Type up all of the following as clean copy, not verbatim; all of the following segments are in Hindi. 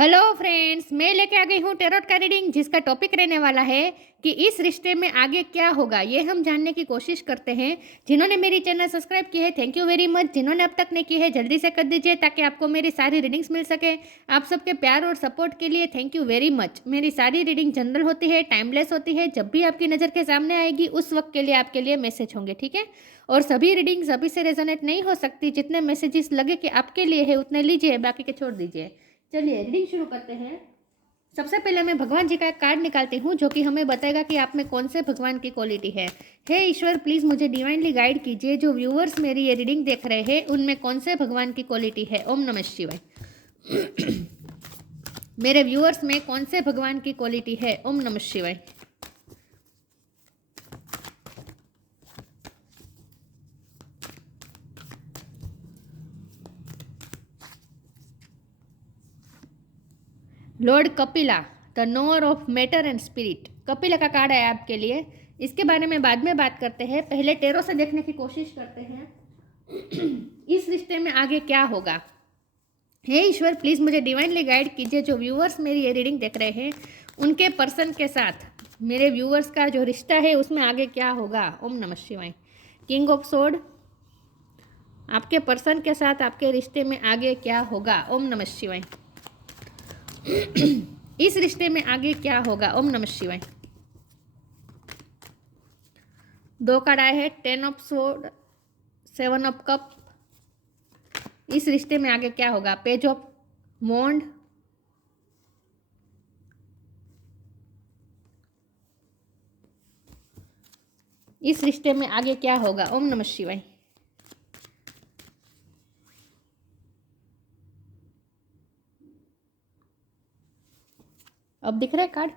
हेलो फ्रेंड्स, मैं लेके आ गई हूँ टेरोट का रीडिंग जिसका टॉपिक रहने वाला है कि इस रिश्ते में आगे क्या होगा। ये हम जानने की कोशिश करते हैं। जिन्होंने मेरी चैनल सब्सक्राइब की है थैंक यू वेरी मच। जिन्होंने अब तक नहीं की है जल्दी से कर दीजिए ताकि आपको मेरी सारी रीडिंग्स मिल सके। आप सबके प्यार और सपोर्ट के लिए थैंक यू वेरी मच। मेरी सारी रीडिंग जनरल होती है, टाइमलेस होती है। जब भी आपकी नज़र के सामने आएगी उस वक्त के लिए आपके लिए मैसेज होंगे, ठीक है। और सभी रीडिंग सभी से रेजोनेट नहीं हो सकती। जितने मैसेजेस लगे कि आपके लिए है उतने लीजिए, बाकी के छोड़ दीजिए। चलिए रीडिंग शुरू करते हैं। सबसे पहले मैं भगवान जी का एक कार्ड निकालती हूँ जो कि हमें बताएगा कि आप में कौन से भगवान की क्वालिटी है। हे ईश्वर, प्लीज़ मुझे डिवाइनली गाइड कीजिए। जो व्यूअर्स मेरी ये रीडिंग देख रहे हैं उनमें कौन से भगवान की क्वालिटी है। ओम नमः शिवाय। मेरे व्यूअर्स में कौन से भगवान की क्वालिटी है। ओम नमः शिवाय। Lord Kapila, the knower of matter and spirit. Kapila का कार्ड है आपके लिए। इसके बारे में बाद में बात करते हैं, पहले टेरो से देखने की कोशिश करते हैं। इस रिश्ते में आगे क्या होगा। हे ईश्वर, प्लीज़ मुझे डिवाइनली गाइड कीजिए। जो व्यूअर्स मेरी ये रीडिंग देख रहे हैं उनके पर्सन के साथ मेरे व्यूअर्स का जो रिश्ता है उसमें आगे क्या होगा। ओम नमः शिवाय। किंग ऑफ सोर्ड, आपके पर्सन के साथ आपके रिश्ते में आगे क्या होगा। ओम नमः शिवाय। इस रिश्ते में आगे क्या होगा। ओम नमः शिवाय। दो कार्ड आए हैं, 10 ऑफ सोर्ड, 7 ऑफ कप। इस रिश्ते में आगे क्या होगा। पेज ऑफ वॉन्ड, इस रिश्ते में आगे क्या होगा। ओम नमः शिवाय। अब दिख रहा है कार्ड।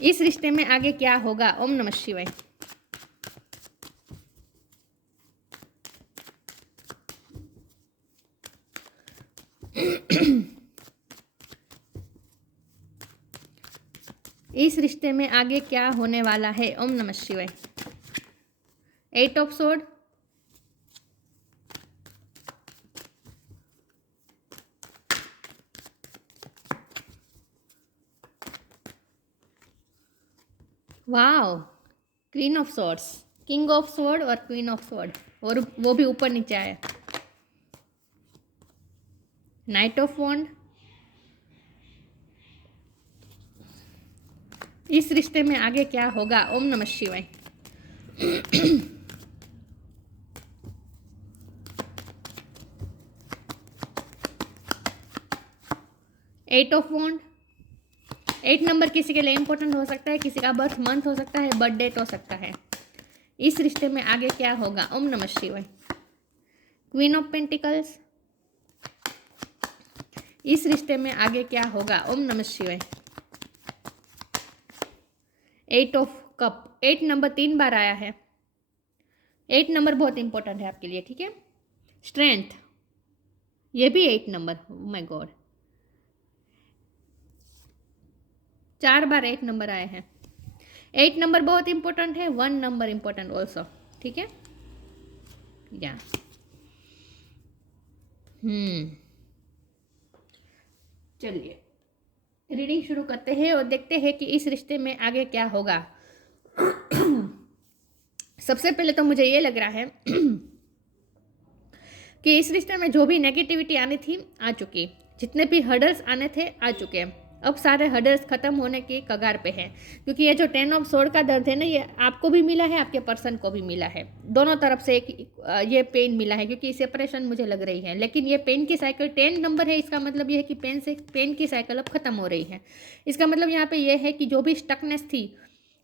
इस रिश्ते में आगे क्या होगा। ओम नमः शिवाय। इस रिश्ते में आगे क्या होने वाला है। ओम नमः शिवाय। 8 of sword, wow, queen of swords, king of sword और क्वीन ऑफ सोर्ड, और वो भी ऊपर नीचे आया। नाइट ऑफ वॉन्ड। इस रिश्ते में आगे क्या होगा। ओम नमः शिवाय। Eight of wand. 8 नंबर किसी के लिए इंपॉर्टेंट हो सकता है, किसी का बर्थ मंथ हो सकता है, बर्थ डेट हो सकता है। इस रिश्ते में आगे क्या होगा। ओम नमः शिवाय। क्वीन ऑफ पेंटिकल्स, इस रिश्ते में आगे क्या होगा। ओम नमः शिवाय। 8 ऑफ कप, 8 नंबर 3 बार आया है। 8 नंबर बहुत इंपॉर्टेंट है आपके लिए, ठीक है। स्ट्रेंथ, ये भी 8 number, my God, 4 bar 8 number आए हैं। 8 नंबर बहुत इंपॉर्टेंट है, 1 नंबर इंपॉर्टेंट ऑल्सो, ठीक है। या चलिए रीडिंग शुरू करते हैं और देखते हैं कि इस रिश्ते में आगे क्या होगा। सबसे पहले तो मुझे ये लग रहा है कि इस रिश्ते में जो भी नेगेटिविटी आनी थी आ चुकी, जितने भी हर्डल्स आने थे आ चुके। अब सारे हर्डल्स खत्म होने की कगार पे हैं, क्योंकि ये जो 10 ऑफ सोर्ड का दर्द है ना, ये आपको भी मिला है, आपके पर्सन को भी मिला है। दोनों तरफ से एक ये पेन मिला है, क्योंकि सेपरेशन मुझे लग रही है। लेकिन ये पेन की साइकिल 10 नंबर है, इसका मतलब ये है कि पेन की साइकिल अब खत्म हो रही है। इसका मतलब यहाँ पे ये है कि जो भी स्टकनेस थी,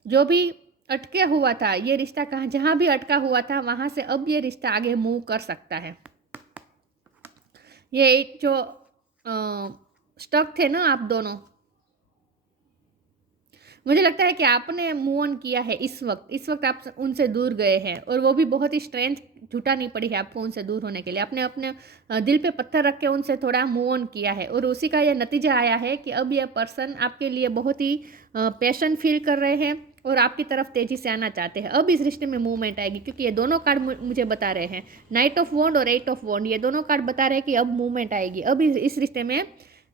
जो भी अटके हुआ था, ये रिश्ता कहाँ जहाँ भी अटका हुआ था वहाँ से अब ये रिश्ता आगे मूव कर सकता है। ये एक जो स्टक थे ना आप दोनों, मुझे लगता है कि आपने मूव ऑन किया है। इस वक्त आप उनसे दूर गए हैं, और वो भी बहुत ही स्ट्रेंथ जुटानी पड़ी है आपको उनसे दूर होने के लिए। आपने अपने दिल पे पत्थर रख के उनसे थोड़ा मूव ऑन किया है, और उसी का यह नतीजा आया है कि अब यह पर्सन आपके लिए बहुत ही पैशन फील कर रहे हैं और आपकी तरफ तेजी से आना चाहते हैं। अब इस रिश्ते में मूवमेंट आएगी, क्योंकि ये दोनों कार्ड मुझे बता रहे हैं, नाइट ऑफ वॉन्ड और 8 ऑफ वॉन्ड, ये दोनों कार्ड बता रहे हैं कि अब मूवमेंट आएगी। अब इस रिश्ते में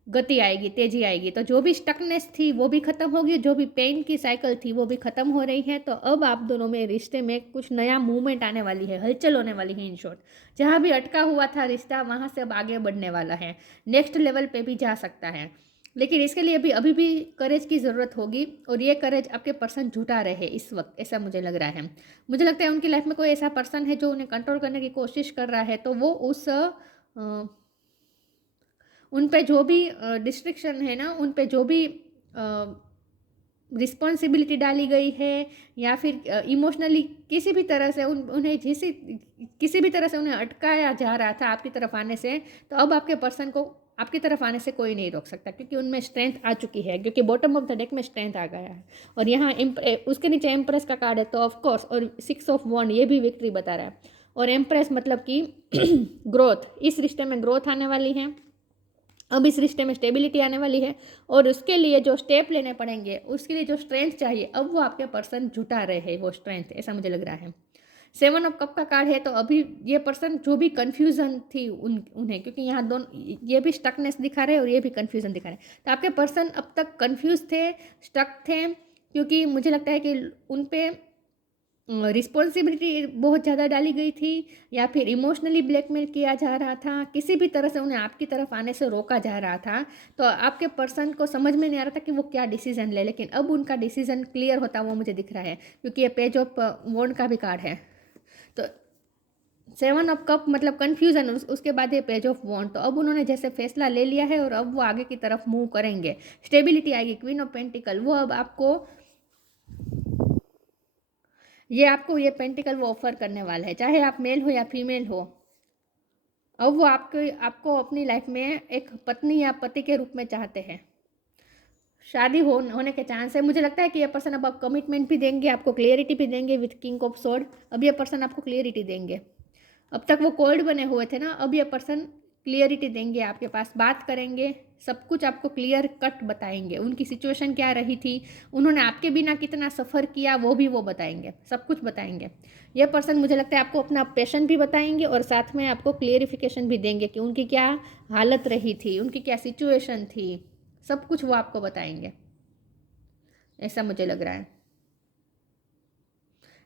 गति आएगी, तेजी आएगी। तो जो भी स्टकनेस थी वो भी ख़त्म होगी, जो भी पेन की साइकिल थी वो भी ख़त्म हो रही है। तो अब आप दोनों में रिश्ते में कुछ नया मूवमेंट आने वाली है, हलचल होने वाली है। इन शॉर्ट, जहाँ भी अटका हुआ था रिश्ता, वहाँ से अब आगे बढ़ने वाला है, नेक्स्ट लेवल पे भी जा सकता है। लेकिन इसके लिए अभी भी करेज की ज़रूरत होगी, और ये करेज आपके पर्सन झूठा रहे इस वक्त, ऐसा मुझे लग रहा है। मुझे लगता है उनकी लाइफ में कोई ऐसा पर्सन है जो उन्हें कंट्रोल करने की कोशिश कर रहा है। तो वो उन पे जो भी डिस्ट्रिक्शन है ना, उन पे जो भी रिस्पॉन्सिबिलिटी डाली गई है, या फिर इमोशनली किसी भी तरह से उन्हें किसी भी तरह से उन्हें अटकाया जा रहा था आपकी तरफ आने से, तो अब आपके पर्सन को आपकी तरफ आने से कोई नहीं रोक सकता, क्योंकि उनमें स्ट्रेंथ आ चुकी है, क्योंकि बॉटम ऑफ द डेक में स्ट्रेंथ आ गया है। और यहाँ उसके नीचे एम्प्रेस का कार्ड है, तो ऑफकोर्स, और 6 ऑफ वॉन्ड ये भी विक्ट्री बता रहा है। और एम्प्रेस मतलब कि ग्रोथ, इस रिश्ते में ग्रोथ आने वाली है, अब इस रिश्ते में स्टेबिलिटी आने वाली है, और उसके लिए जो स्टेप लेने पड़ेंगे, उसके लिए जो स्ट्रेंथ चाहिए, अब वो आपके पर्सन जुटा रहे हैं वो स्ट्रेंथ, ऐसा मुझे लग रहा है। 7 ऑफ कप का कार्ड है, तो अभी ये पर्सन जो भी कन्फ्यूज़न थी उन्हें, क्योंकि यहाँ दोनों ये भी स्टकनेस दिखा रहे हैं और ये भी कन्फ्यूज़न दिखा रहे हैं, तो आपके पर्सन अब तक कन्फ्यूज थे, स्टक थे, क्योंकि मुझे लगता है कि उन पर रिस्पॉन्सिबिलिटी बहुत ज़्यादा डाली गई थी, या फिर इमोशनली ब्लैकमेल किया जा रहा था, किसी भी तरह से उन्हें आपकी तरफ आने से रोका जा रहा था। तो आपके पर्सन को समझ में नहीं आ रहा था कि वो क्या डिसीजन ले, लेकिन अब उनका डिसीजन क्लियर होता हुआ मुझे दिख रहा है, क्योंकि ये पेज ऑफ वॉन्ड का भी कार्ड है। तो 7 ऑफ कप मतलब कन्फ्यूज़न, उसके बाद ये पेज ऑफ वॉन्ड। तो अब उन्होंने जैसे फैसला ले लिया है, और अब वो आगे की तरफ मूव करेंगे, स्टेबिलिटी आएगी। क्वीन ऑफ पेंटिकल, वो अब आपको ये पेंटिकल वो ऑफर करने वाला है, चाहे आप मेल हो या फीमेल हो। अब वो आपको अपनी लाइफ में एक पत्नी या पति के रूप में चाहते हैं, शादी होने के चांस है। मुझे लगता है कि ये पर्सन अब आप कमिटमेंट भी देंगे, आपको क्लियरिटी भी देंगे विथ किंग ऑफ स्वॉर्ड। अब ये पर्सन आपको क्लियरिटी देंगे। अब तक वो कोल्ड बने हुए थे ना, अब ये पर्सन क्लियरिटी देंगे, आपके पास बात करेंगे, सब कुछ आपको क्लियर कट बताएंगे, उनकी सिचुएशन क्या रही थी, उन्होंने आपके बिना कितना सफ़र किया वो भी वो बताएंगे, सब कुछ बताएंगे। ये पर्सन मुझे लगता है आपको अपना पैशन भी बताएंगे, और साथ में आपको क्लियरिफिकेशन भी देंगे कि उनकी क्या हालत रही थी, उनकी क्या सिचुएशन थी, सब कुछ वो आपको बताएंगे, ऐसा मुझे लग रहा है।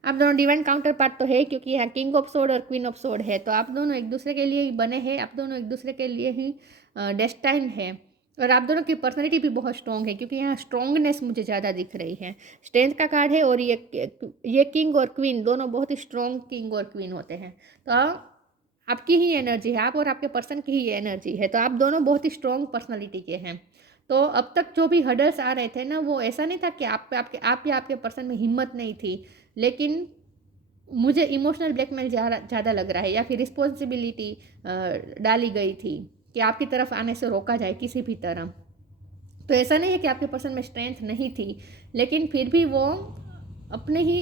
आप दोनों डिवाइन काउंटर पार्ट तो है, क्योंकि यहाँ किंग ऑफ सोर्ड और क्वीन ऑफ सोर्ड है, तो आप दोनों एक दूसरे के लिए ही बने हैं, आप दोनों एक दूसरे के लिए ही डेस्टाइन है। और आप दोनों की पर्सनैलिटी भी बहुत स्ट्रॉन्ग है, क्योंकि यहाँ स्ट्रॉन्गनेस मुझे ज़्यादा दिख रही है। स्ट्रेंथ का कार्ड है, और ये किंग और क्वीन दोनों बहुत ही स्ट्रॉन्ग किंग और क्वीन होते हैं। तो आपकी ही एनर्जी है, आप और आपके पर्सन की ही एनर्जी है, तो आप दोनों बहुत ही स्ट्रॉन्ग पर्सनैलिटी के हैं। तो अब तक जो भी हर्डल्स आ रहे थे ना, वो ऐसा नहीं था कि आप या आपके पर्सन में हिम्मत नहीं थी, लेकिन मुझे इमोशनल ब्लैकमेल ज़्यादा लग रहा है, या फिर रिस्पॉन्सिबिलिटी डाली गई थी कि आपकी तरफ आने से रोका जाए किसी भी तरह। तो ऐसा नहीं है कि आपके पर्सन में स्ट्रेंथ नहीं थी, लेकिन फिर भी वो अपने ही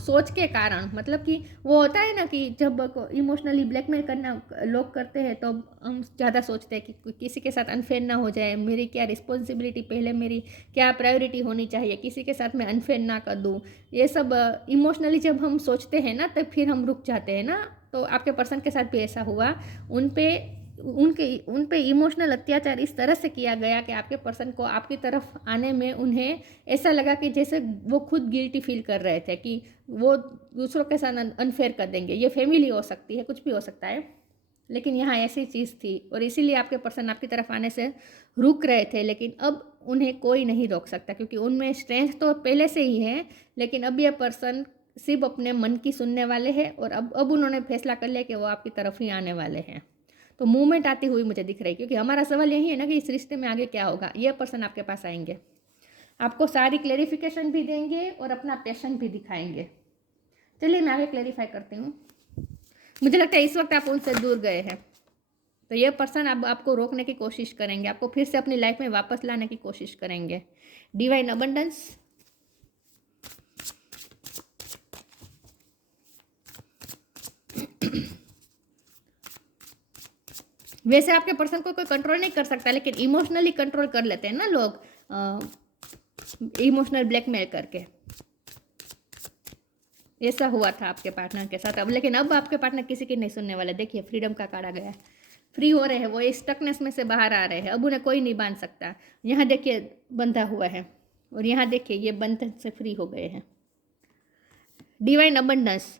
सोच के कारण, मतलब कि वो होता है ना कि जब इमोशनली ब्लैकमेल करना लोग करते हैं, तो हम ज़्यादा सोचते हैं कि किसी के साथ अनफेयर ना हो जाए, मेरी क्या रिस्पॉन्सिबिलिटी, पहले मेरी क्या प्रायोरिटी होनी चाहिए, किसी के साथ मैं अनफेयर ना कर दूँ। ये सब इमोशनली जब हम सोचते हैं ना, तब फिर हम रुक जाते हैं ना। तो आपके पर्सन के साथ भी ऐसा हुआ, उन पे इमोशनल अत्याचार इस तरह से किया गया कि आपके पर्सन को आपकी तरफ आने में उन्हें ऐसा लगा कि जैसे वो खुद गिल्टी फील कर रहे थे कि वो दूसरों के साथ अनफेयर कर देंगे। ये फैमिली हो सकती है, कुछ भी हो सकता है, लेकिन यहाँ ऐसी चीज़ थी, और इसीलिए आपके पर्सन आपकी तरफ आने से रुक रहे थे। लेकिन अब उन्हें कोई नहीं रोक सकता, क्योंकि उनमें स्ट्रेंथ तो पहले से ही है, लेकिन अब ये पर्सन सिर्फ अपने मन की सुनने वाले हैं, और अब उन्होंने फैसला कर लिया कि वो आपकी तरफ ही आने वाले हैं। तो मूवमेंट आती हुई मुझे दिख रही है, क्योंकि हमारा सवाल यही है ना कि इस रिश्ते में आगे क्या होगा। ये पर्सन आपके पास आएंगे, आपको सारी क्लेरिफिकेशन भी देंगे और अपना पैशन भी दिखाएंगे। चलिए मैं आगे क्लेरिफाई करती हूँ। मुझे लगता है इस वक्त आप उनसे दूर गए हैं, तो ये पर्सन अब आपको रोकने की कोशिश करेंगे, आपको फिर से अपनी लाइफ में वापस लाने की कोशिश करेंगे। डिवाइन अबंडेंस, वैसे आपके पर्सन को कोई कंट्रोल नहीं कर सकता, लेकिन इमोशनली कंट्रोल कर लेते हैं ना लोग, इमोशनल ब्लैकमेल करके। ऐसा हुआ था आपके पार्टनर के साथ अब, लेकिन अब आपके पार्टनर किसी की नहीं सुनने वाले। देखिए फ्रीडम का कार्ड आ गया है। फ्री हो रहे हैं, वो इस स्टकनेस में से बाहर आ रहे हैं। अब उन्हें कोई नहीं बांध सकता। यहाँ देखिए बंधा हुआ है, और यहाँ देखिए ये बंधन से फ्री हो गए हैं। Divine abundance,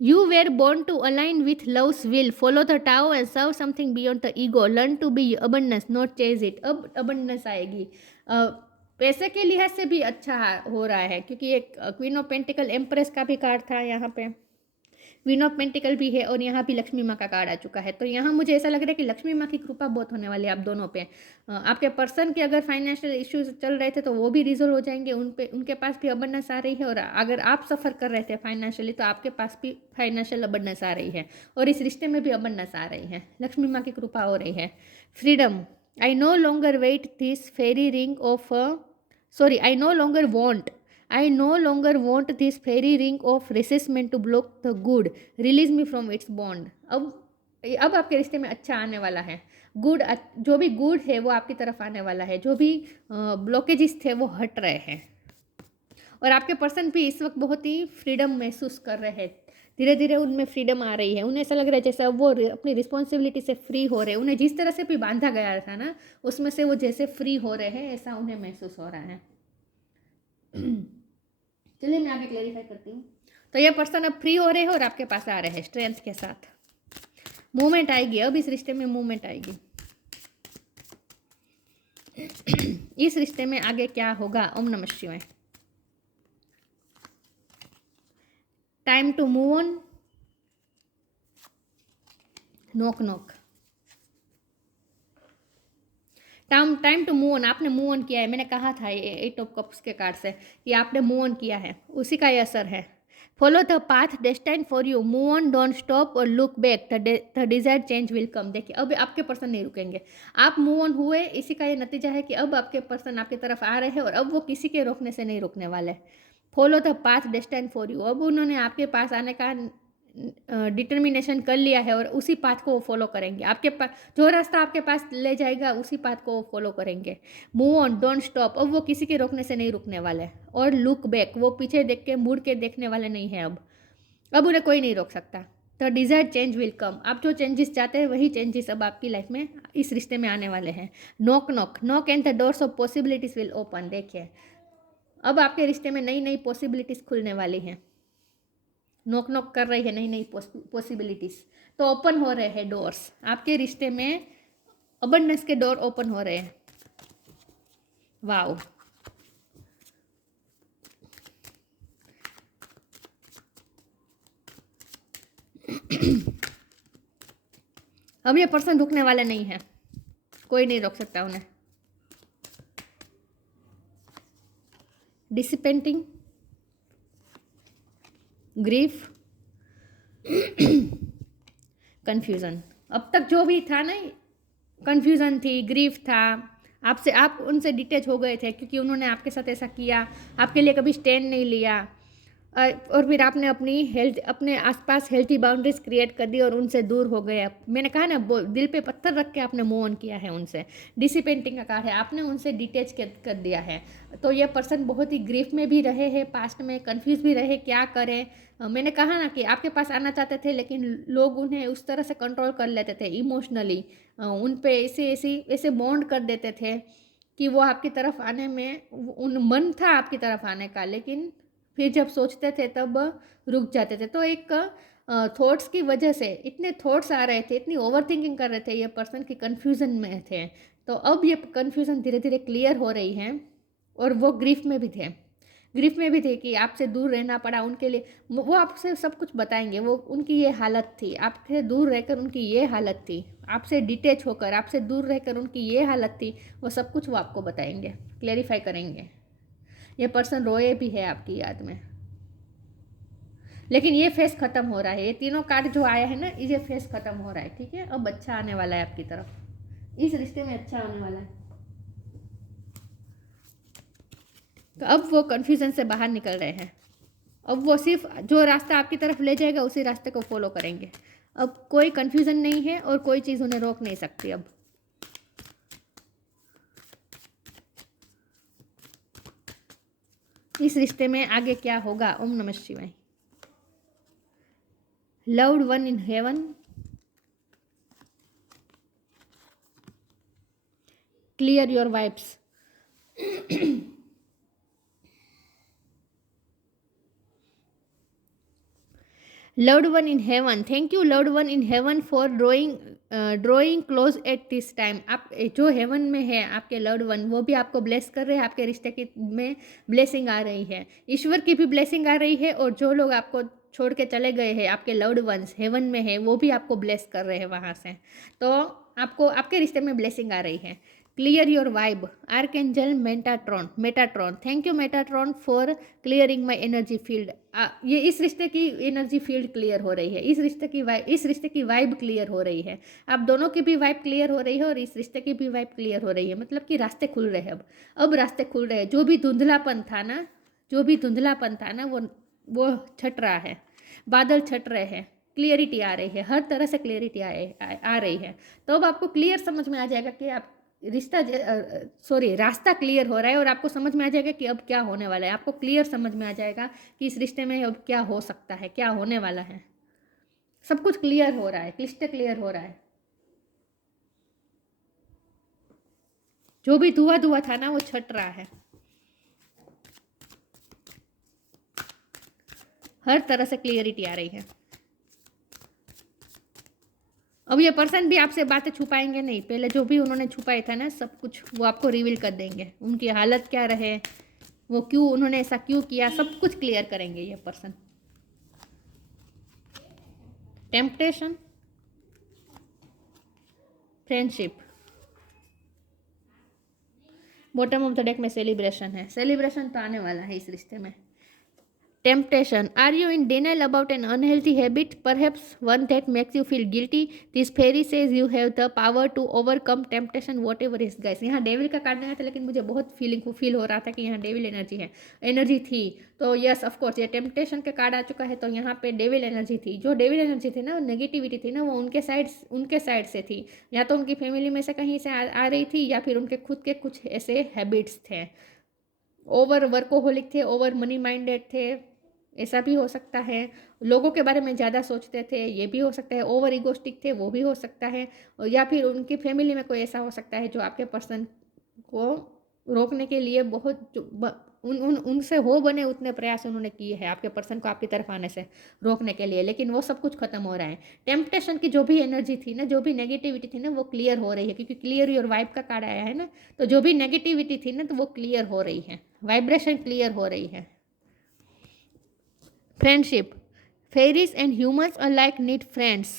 you were born to align with love's will, follow the Tao and serve something beyond the ego, learn to be abundance, not chase it। अब abundance आएगी। पैसे के लिहाज से भी अच्छा हो रहा है, क्योंकि एक क्वीन ऑफ पेंटिकल एम्प्रेस का भी कार्ड था यहाँ पे, क्वीन ऑफ पेंटिकल भी है, और यहाँ भी लक्ष्मी माँ का कार्ड आ चुका है। तो यहाँ मुझे ऐसा लग रहा है कि लक्ष्मी माँ की कृपा बहुत होने वाली है आप दोनों पे। आपके पर्सन के अगर फाइनेंशियल इश्यूज चल रहे थे तो वो भी रिजोल्व हो जाएंगे, उनके पास भी अबंडेंस आ रही है। और अगर आप सफ़र कर रहे थे फाइनेंशियली तो आपके पास भी फाइनेंशियल अबंडेंस आ रही है, और इस रिश्ते में भी अबंडेंस आ रही है। लक्ष्मी माँ की कृपा हो रही है। Freedom, I no longer wait this fairy ring of I no longer want, I no longer want this fairy ring of resentment to block the good. Release me from its bond. अब आपके रिश्ते में अच्छा आने वाला है। गुड, जो भी गुड है वो आपकी तरफ आने वाला है। जो भी ब्लॉकेजेस थे वो हट रहे हैं, और आपके पर्सन भी इस वक्त बहुत ही फ्रीडम महसूस कर रहे हैं। धीरे धीरे उनमें फ्रीडम आ रही है। उन्हें ऐसा लग रहा है जैसे अब वो अपनी रिस्पॉन्सिबिलिटी से फ्री हो रहे हैं। उन्हें जिस तरह से भी बांधा गया था ना, उसमें से वो जैसे फ्री हो रहे हैं, ऐसा उन्हें महसूस हो रहा है। चलिए मैं आगे क्लैरिफाई करती हूँ। तो ये पर्सन अब फ्री हो रहे हैं और आपके पास आ रहे हैं स्ट्रेंथ के साथ। मूवमेंट आएगी, अब इस रिश्ते में मूवमेंट आएगी। इस रिश्ते में आगे क्या होगा? ओम नमः शिवाय। Time to move on, knock knock. Time to move on, आपने मूव ऑन किया है। मैंने कहा था ये 8 ऑफ कप्स के कार्ड से कि आपने मूव ऑन किया है, उसी का ये असर है। Follow the path destined for you, move on, don't stop और look back, the desired change will come. देखिए अब आपके पर्सन नहीं रुकेंगे। आप मूव ऑन हुए, इसी का ये नतीजा है कि अब आपके पर्सन आपकी तरफ आ रहे हैं, और अब वो किसी के रोकने से नहीं रुकने वाले। Follow the path destined for you, अब उन्होंने आपके पास आने का डिटर्मिनेशन कर लिया है, और उसी पाथ को वो फॉलो करेंगे। आपके पास जो रास्ता आपके पास ले जाएगा उसी पाथ को वो फॉलो करेंगे। मूव ऑन, डोंट स्टॉप, अब वो किसी के रोकने से नहीं रुकने वाले। और लुक बैक, वो पीछे देख के मुड़ के देखने वाले नहीं हैं। अब उन्हें कोई नहीं रोक सकता। द डिजायर्ड चेंज विल कम, आप जो चेंजेस चाहते हैं वही चेंजेस अब आपकी लाइफ में इस रिश्ते में आने वाले हैं। Knock knock knock and the doors of possibilities will open. देखिए अब आपके रिश्ते में नई नई पॉसिबिलिटीज खुलने वाली हैं। नॉक नॉक कर रही है नई नई पॉसिबिलिटीज, तो ओपन हो रहे हैं डोर्स आपके रिश्ते में। अबंडेंस के डोर ओपन हो रहे हैं। वाओ, अब ये पर्सन रुकने वाले नहीं है, कोई नहीं रोक सकता उन्हें। डिसिपेंटिंग, ग्रीफ, कन्फ्यूज़न। अब तक जो भी था ना, कन्फ्यूज़न थी, ग्रीफ था, आपसे आप उनसे डिटैच हो गए थे क्योंकि उन्होंने आपके साथ ऐसा किया, आपके लिए कभी स्टैंड नहीं लिया। और फिर आपने अपने आसपास हेल्थी बाउंड्रीज क्रिएट कर दी और उनसे दूर हो गए। मैंने कहा ना, दिल पे पत्थर रख के आपने मूव ऑन किया है उनसे। डिसिपेंटिंग का कार्ड है, आपने उनसे डिटैच कर दिया है। तो ये पर्सन बहुत ही ग्रीफ में भी रहे हैं, पास्ट में कंफ्यूज भी रहे, क्या करें। मैंने कहा ना कि आपके पास आना चाहते थे, लेकिन लोग उन्हें उस तरह से कंट्रोल कर लेते थे इमोशनली, उन पे ऐसे बॉन्ड कर देते थे कि वो आपकी तरफ आने में उन मन था आपकी तरफ आने का, लेकिन फिर जब सोचते थे तब रुक जाते थे। तो एक थॉट्स की वजह से इतने थॉट्स आ रहे थे, इतनी ओवर थिंकिंग कर रहे थे ये पर्सन की, कन्फ्यूज़न में थे। तो अब ये कन्फ्यूज़न धीरे धीरे क्लियर हो रही है। और वो ग्रीफ में भी थे कि आपसे दूर रहना पड़ा उनके लिए। वो आपसे सब कुछ बताएंगे, वो उनकी ये हालत थी, आपसे दूर रहकर उनकी ये हालत थी, आपसे डिटैच होकर आपसे दूर रहकर उनकी ये हालत थी। वो सब कुछ वो आपको बताएंगे, क्लेरिफाई करेंगे। ये पर्सन रोए भी है आपकी याद में, लेकिन ये फेस खत्म हो रहा है। ये तीनों कार्ड जो आया है ना, ये फेस खत्म हो रहा है। ठीक है, अब अच्छा आने वाला है आपकी तरफ, इस रिश्ते में अच्छा आने वाला है। तो अब वो कन्फ्यूज़न से बाहर निकल रहे हैं। अब वो सिर्फ जो रास्ता आपकी तरफ ले जाएगा उसी रास्ते को फॉलो करेंगे। अब कोई कन्फ्यूज़न नहीं है और कोई चीज़ उन्हें रोक नहीं सकती। अब इस रिश्ते में आगे क्या होगा? ओम नमः शिवाय। Loved one in heaven, clear your vibes. Loved one in heaven, thank you loved one in heaven for drawing close at this time। आप जो हेवन में है आपके लव्ड वन, वो भी आपको ब्लेस कर रहे हैं, आपके रिश्ते की में ब्लेसिंग आ रही है, ईश्वर की भी ब्लेसिंग आ रही है, और जो लोग आपको छोड़ के चले गए हैं आपके लव्ड वंस हेवन में है, वो भी आपको ब्लेस कर रहे हैं वहाँ से। तो आपको आपके रिश्ते में ब्लेसिंग आ रही है। Clear your vibe, archangel Metatron, thank you Metatron for clearing my energy field. ये इस रिश्ते की एनर्जी फील्ड क्लियर हो रही है, इस रिश्ते की वाइब क्लियर हो रही है, आप दोनों की भी वाइब क्लियर हो रही है और इस रिश्ते की भी वाइब क्लियर हो रही है। मतलब कि रास्ते खुल रहे हैं, अब रास्ते खुल रहे हैं। जो भी धुंधलापन था ना वो छट रहा है, बादल छट रहे हैं, क्लियरिटी आ रही है, हर तरह से क्लियरिटी आ रही है। तो अब आपको क्लियर समझ में आ जाएगा कि आप रास्ता क्लियर हो रहा है, और आपको समझ में आ जाएगा कि अब क्या होने वाला है। आपको क्लियर समझ में आ जाएगा कि इस रिश्ते में अब क्या हो सकता है, क्या होने वाला है। सब कुछ क्लियर हो रहा है, क्लिस्टर क्लियर हो रहा है। जो भी धुआं था ना वो छट रहा है, हर तरह से क्लियरिटी आ रही है। अब ये पर्सन भी आपसे बातें छुपाएंगे नहीं, पहले जो भी उन्होंने छुपाया था ना सब कुछ वो आपको रिवील कर देंगे। उनकी हालत क्या रहे, वो क्यों, उन्होंने ऐसा क्यों किया, सब कुछ क्लियर करेंगे ये person. Temptation, friendship, bottom of the deck में सेलिब्रेशन है, सेलिब्रेशन तो आने वाला है इस रिश्ते में। Temptation. Are you in denial about an unhealthy habit? Perhaps one that makes you feel guilty. This fairy says you have the power to overcome temptation, whatever is, guys। यहाँ डेविल का कार्ड नहीं था, लेकिन मुझे बहुत फील हो रहा था कि यहाँ डेविल एनर्जी थी। तो यस ऑफ कोर्स ये टेम्पटेशन का कार्ड आ चुका है, तो यहाँ पे डेविल एनर्जी थी। जो डेविल एनर्जी थी ना, नेगेटिविटी थी ना, वो उनके साइड से थी, या तो उनकी फैमिली में से कहीं से आ रही थी, या फिर उनके खुद के कुछ ऐसे हैबिट्स थे। ओवर वर्कोहोलिक थे, ओवर मनी माइंडेड थे, ऐसा भी हो सकता है। लोगों के बारे में ज़्यादा सोचते थे, ये भी हो सकता है। ओवर इगोस्टिक थे, वो भी हो सकता है। या फिर उनकी फैमिली में कोई ऐसा हो सकता है जो आपके पर्सन को रोकने के लिए बहुत उनसे हो बने उतने प्रयास उन्होंने किए हैं आपके पर्सन को आपकी तरफ आने से रोकने के लिए, लेकिन वो सब कुछ खत्म हो रहा है। टेम्पटेशन की जो भी एनर्जी थी ना, जो भी नेगेटिविटी थी ना, वो क्लियर हो रही है, क्योंकि क्लियर योर वाइब का कार्ड आया है ना। तो जो भी नेगेटिविटी थी ना, तो वो क्लियर हो रही है, वाइब्रेशन क्लियर हो रही है। Friendship. Fairies and humans alike need friends.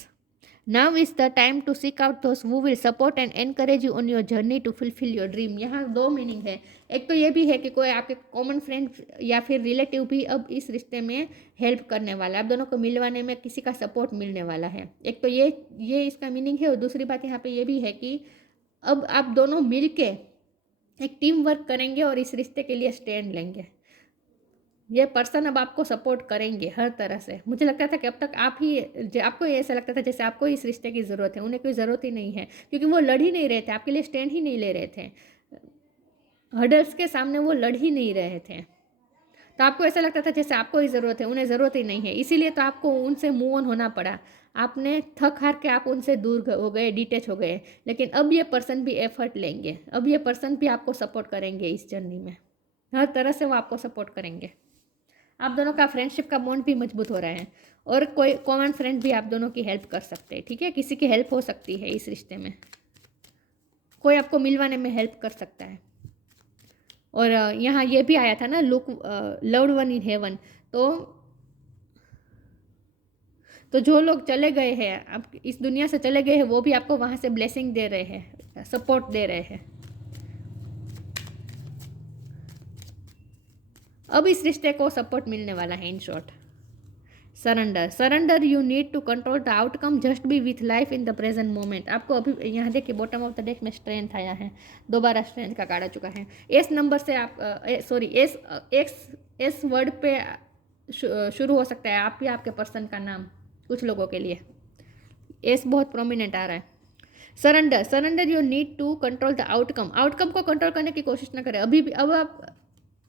Now is the time to seek out those who will support and encourage you on your journey to fulfill your dream। यहाँ दो मीनिंग है। एक तो ये भी है कि कोई आपके कॉमन फ्रेंड या फिर रिलेटिव भी अब इस रिश्ते में हेल्प करने वाला है, आप दोनों को मिलवाने में किसी का सपोर्ट मिलने वाला है। एक तो ये इसका मीनिंग है, और दूसरी बात यहाँ पे ये भी है कि अब आप दोनों मिल के एक टीम वर्क करेंगे और इस रिश्ते के लिए स्टैंड लेंगे। ये पर्सन अब आपको सपोर्ट करेंगे हर तरह से। मुझे लगता था कि अब तक आपको ऐसा लगता था जैसे आपको इस रिश्ते की ज़रूरत है, उन्हें कोई ज़रूरत ही नहीं है, क्योंकि वो लड़ ही नहीं रहे थे, आपके लिए स्टैंड ही नहीं ले रहे थे, हर्डल्स के सामने वो लड़ ही नहीं रहे थे। तो आपको ऐसा लगता था जैसे आपको ही ज़रूरत है, उन्हें ज़रूरत ही नहीं है, इसीलिए तो आपको उनसे मूव ऑन होना पड़ा। आपने थक हार के आप उनसे दूर हो गए, डिटेच हो गए। लेकिन अब ये पर्सन भी एफर्ट लेंगे, अब ये पर्सन भी आपको सपोर्ट करेंगे इस जर्नी में, हर तरह से वो आपको सपोर्ट करेंगे। आप दोनों का फ्रेंडशिप का बॉन्ड भी मजबूत हो रहा है, और कोई कॉमन फ्रेंड भी आप दोनों की हेल्प कर सकते हैं। ठीक है, किसी की हेल्प हो सकती है इस रिश्ते में, कोई आपको मिलवाने में हेल्प कर सकता है। और यहाँ ये भी आया था ना, look loved one in heaven. तो जो लोग चले गए हैं, आप इस दुनिया से चले गए हैं, वो भी आपको वहाँ से ब्लेसिंग दे रहे हैं, सपोर्ट दे रहे हैं। अब इस रिश्ते को सपोर्ट मिलने वाला है। In short, surrender you need to control the outcome, just be with life in the present moment. आपको अभी यहाँ देखिए बॉटम ऑफ द डेक में स्ट्रेंथ आया है, दोबारा स्ट्रेंथ का कार्ड आ चुका है। एस नंबर से आप एस वर्ड पे शुरू हो सकता है आप या आपके पर्सन का नाम, कुछ लोगों के लिए एस बहुत प्रोमिनेंट आ रहा है। Surrender you need to control the outcome को कंट्रोल करने की कोशिश ना करें अभी भी। अब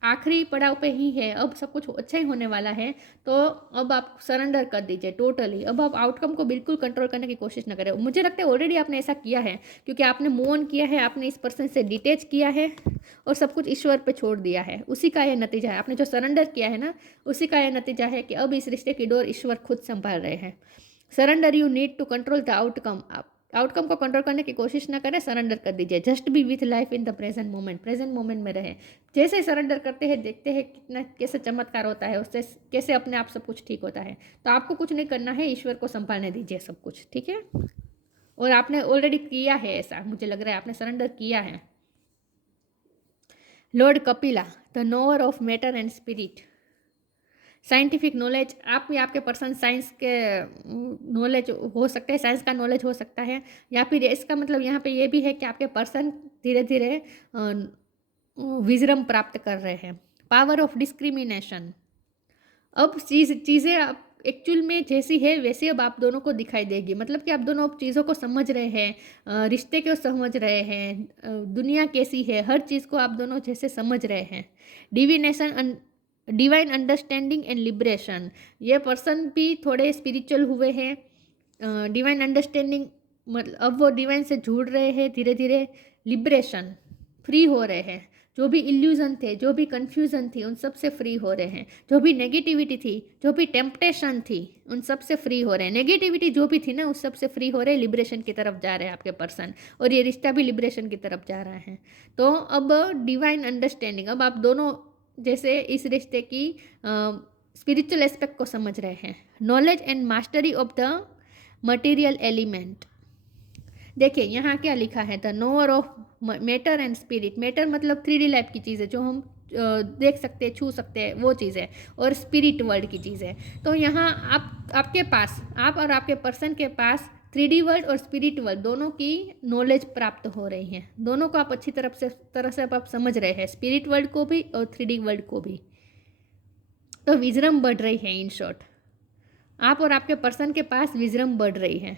आखिरी पड़ाव पे ही है, अब सब कुछ अच्छा ही होने वाला है, तो अब आप सरेंडर कर दीजिए टोटली। अब आप आउटकम को बिल्कुल कंट्रोल करने की कोशिश ना करें। मुझे लगता है ऑलरेडी आपने ऐसा किया है, क्योंकि आपने मूव ऑन किया है, आपने इस पर्सन से डिटेच किया है और सब कुछ ईश्वर पे छोड़ दिया है। उसी का ये नतीजा है, आपने जो सरेंडर किया है ना, उसी का ये नतीजा है कि अब इस रिश्ते की डोर ईश्वर खुद संभाल रहे हैं। Surrender, you need to control the outcome. आप आउटकम को कंट्रोल करने की कोशिश ना करें, सरेंडर कर दीजिए। Just be with life in the present moment, present moment में रहे। जैसे सरेंडर करते हैं, देखते हैं कितना कैसे चमत्कार होता है, उससे कैसे अपने आप सब कुछ ठीक होता है। तो आपको कुछ नहीं करना है, ईश्वर को संभालने दीजिए सब कुछ, ठीक है। और आपने ऑलरेडी किया है ऐसा, मुझे लग रहा है आपने सरेंडर किया है। Lord Kapila, the knower of matter and spirit. Scientific knowledge, आप या आपके पर्सन साइंस के नॉलेज हो सकते हैं, साइंस का नॉलेज हो सकता है, या फिर इसका मतलब यहाँ पे ये भी है कि आपके पर्सन धीरे धीरे विजडम प्राप्त कर रहे हैं। पावर ऑफ डिस्क्रिमिनेशन, अब चीज़ें आप एक्चुअल में जैसी है वैसी अब आप दोनों को दिखाई देगी। मतलब कि आप दोनों अब चीज़ों को समझ रहे हैं, रिश्ते को समझ रहे हैं, दुनिया कैसी है, हर चीज़ को आप दोनों जैसे समझ रहे हैं। Divination, divine understanding and liberation, ये पर्सन भी थोड़े स्पिरिचुअल हुए हैं। डिवाइन अंडरस्टैंडिंग मतलब अब वो डिवाइन से जुड़ रहे हैं धीरे धीरे। लिबरेशन, फ्री हो रहे हैं। जो भी इल्यूजन थे, जो भी कन्फ्यूज़न थी, उन सब से फ्री हो रहे हैं। जो भी नेगेटिविटी थी, जो भी टेम्पटेशन थी, उन सब से फ्री हो रहे हैं। नेगेटिविटी जो भी थी ना, उस सब से फ्री हो रहे हैं। लिबरेशन की तरफ जा रहे हैं आपके पर्सन, और ये रिश्ता भी लिबरेशन की तरफ जा रहा है। तो अब डिवाइन अंडरस्टैंडिंग, अब आप दोनों जैसे इस रिश्ते की स्पिरिचुअल एस्पेक्ट को समझ रहे हैं। Knowledge and mastery of the material element, देखिए यहाँ क्या लिखा है, the knower of matter and spirit. Matter मतलब 3D लाइफ की चीज़ है, जो हम देख सकते हैं, छू सकते हैं, वो चीज़ है, और स्पिरिट वर्ल्ड की चीज़ है। तो यहाँ आपके पास, आप और आपके पर्सन के पास 3D वर्ल्ड और स्पिरिट वर्ल्ड दोनों की नॉलेज प्राप्त हो रही है। दोनों को आप अच्छी तरह से आप समझ रहे हैं, स्पिरिट वर्ल्ड को भी और 3D वर्ल्ड को भी। तो विजडम बढ़ रही है। इन शॉर्ट, आप और आपके पर्सन के पास विजडम बढ़ रही है।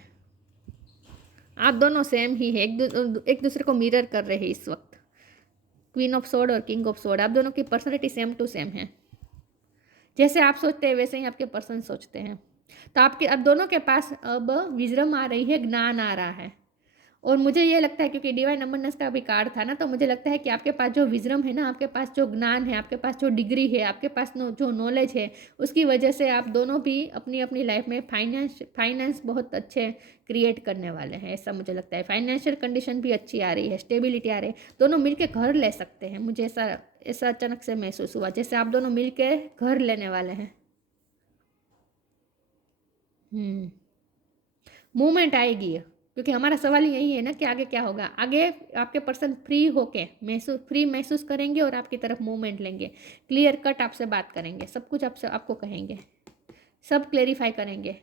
आप दोनों सेम ही है, एक दूसरे को मिरर कर रहे हैं इस वक्त। क्वीन ऑफ सोर्ड और किंग ऑफ सोर्ड, आप दोनों की पर्सनैलिटी सेम टू सेम है। जैसे आप सोचते हैं वैसे ही आपके पर्सन सोचते हैं। तो आप दोनों के पास अब विजडम आ रही है, ज्ञान आ रहा है। और मुझे ये लगता है, क्योंकि डिवाइन अबंडेंस का भी कार्ड था ना, तो मुझे लगता है कि आपके पास जो विजडम है ना, आपके पास जो ज्ञान है, आपके पास जो डिग्री है, आपके पास जो नॉलेज है, उसकी वजह से आप दोनों भी अपनी अपनी लाइफ में फाइनेंस बहुत अच्छे क्रिएट करने वाले हैं, ऐसा मुझे लगता है। फाइनेंशियल कंडीशन भी अच्छी आ रही है, स्टेबिलिटी आ रही है। दोनों मिलके घर ले सकते हैं, मुझे ऐसा अचानक से महसूस हुआ, जैसे आप दोनों मिलके घर लेने वाले हैं। मूवमेंट आएगी, क्योंकि हमारा सवाल यही है ना कि आगे क्या होगा। आगे आपके पर्सन फ्री महसूस करेंगे और आपकी तरफ मूवमेंट लेंगे, क्लियर कट आपसे बात करेंगे, सब कुछ आपको कहेंगे, सब क्लेरिफाई करेंगे।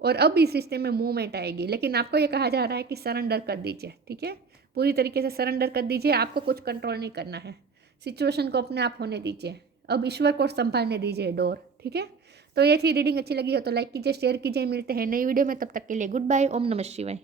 और अब इस रिश्ते में मूवमेंट आएगी, लेकिन आपको ये कहा जा रहा है कि सरेंडर कर दीजिए, ठीक है। पूरी तरीके से सरेंडर कर दीजिए, आपको कुछ कंट्रोल नहीं करना है, सिचुएशन को अपने आप होने दीजिए। अब ईश्वर को संभालने दीजिए डोर, ठीक है। तो ये थी रीडिंग, अच्छी लगी हो तो लाइक कीजिए, शेयर कीजिए। मिलते हैं नई वीडियो में, तब तक के लिए गुड बाय। ओम नमः शिवाय।